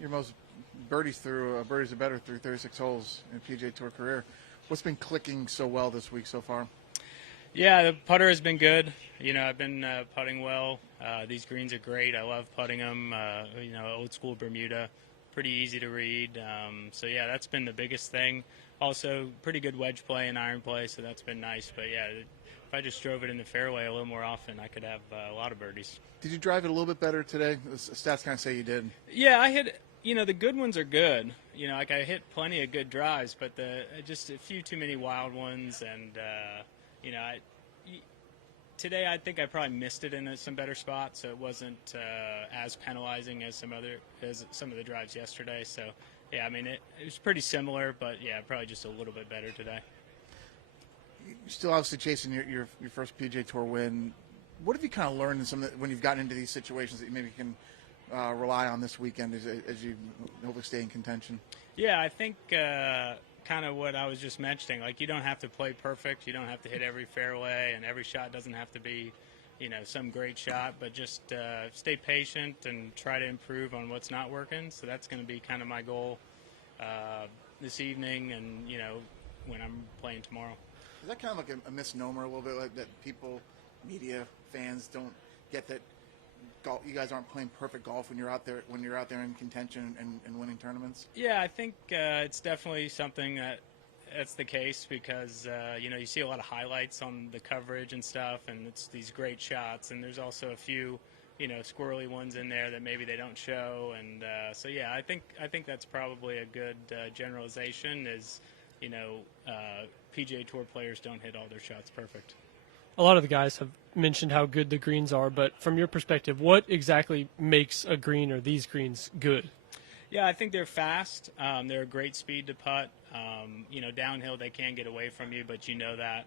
your most birdies are better through 36 holes in PGA Tour career. What's been clicking so well this week so far? Yeah, the putter has been good. I've been putting well. These greens are great. I love putting them. Old school Bermuda, pretty easy to read. So yeah, that's been the biggest thing. Also, pretty good wedge play and iron play, so that's been nice. But yeah, if I just drove it in the fairway a little more often, I could have a lot of birdies. Did you drive it a little bit better today? The stats kind of say you did. Yeah, I hit. The good ones are good. Like I hit plenty of good drives, but just a few too many wild ones, and today I think I probably missed it in some better spots, so it wasn't as penalizing as some of the drives yesterday. So yeah, I mean it was pretty similar, but yeah, probably just a little bit better today. You're still obviously chasing your first PGA Tour win. What have you kind of learned when you've gotten into these situations that you maybe can rely on this weekend as you hopefully stay in contention? Yeah, I think kind of what I was just mentioning. Like, you don't have to play perfect. You don't have to hit every fairway, and every shot doesn't have to be, some great shot. But just stay patient and try to improve on what's not working. So that's going to be kind of my goal this evening, and when I'm playing tomorrow. Is that kind of like a misnomer a little bit, like that people, media, fans don't get that you guys aren't playing perfect golf when you're out there in contention and winning tournaments? Yeah, I think it's definitely something that's the case because you see a lot of highlights on the coverage and stuff, and it's these great shots, and there's also a few squirrely ones in there that maybe they don't show, and so yeah, I think that's probably a good generalization. Is PGA Tour players don't hit all their shots perfect. A lot of the guys have mentioned how good the greens are, but from your perspective, what exactly makes a green or these greens good? Yeah, I think they're fast. They're a great speed to putt. Downhill they can get away from you, but you know that.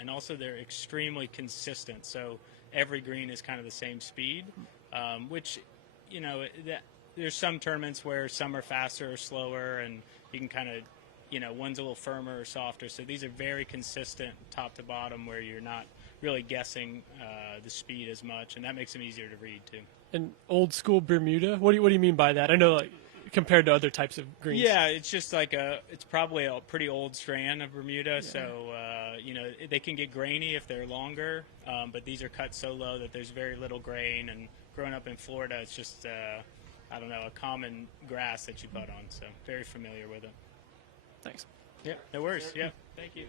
And also they're extremely consistent. So every green is kind of the same speed, which, there's some tournaments where some are faster or slower, and you can kind of, one's a little firmer or softer. So these are very consistent top to bottom where you're not really guessing the speed as much, and that makes them easier to read too. And old school Bermuda, what do you mean by that? I know, like, compared to other types of greens. Yeah, it's just like it's probably a pretty old strand of Bermuda, yeah. So they can get grainy if they're longer, but these are cut so low that there's very little grain. And growing up in Florida, it's just a common grass that you putt on, so very familiar with it. Thanks. Yeah, no worries. Yeah, thank you.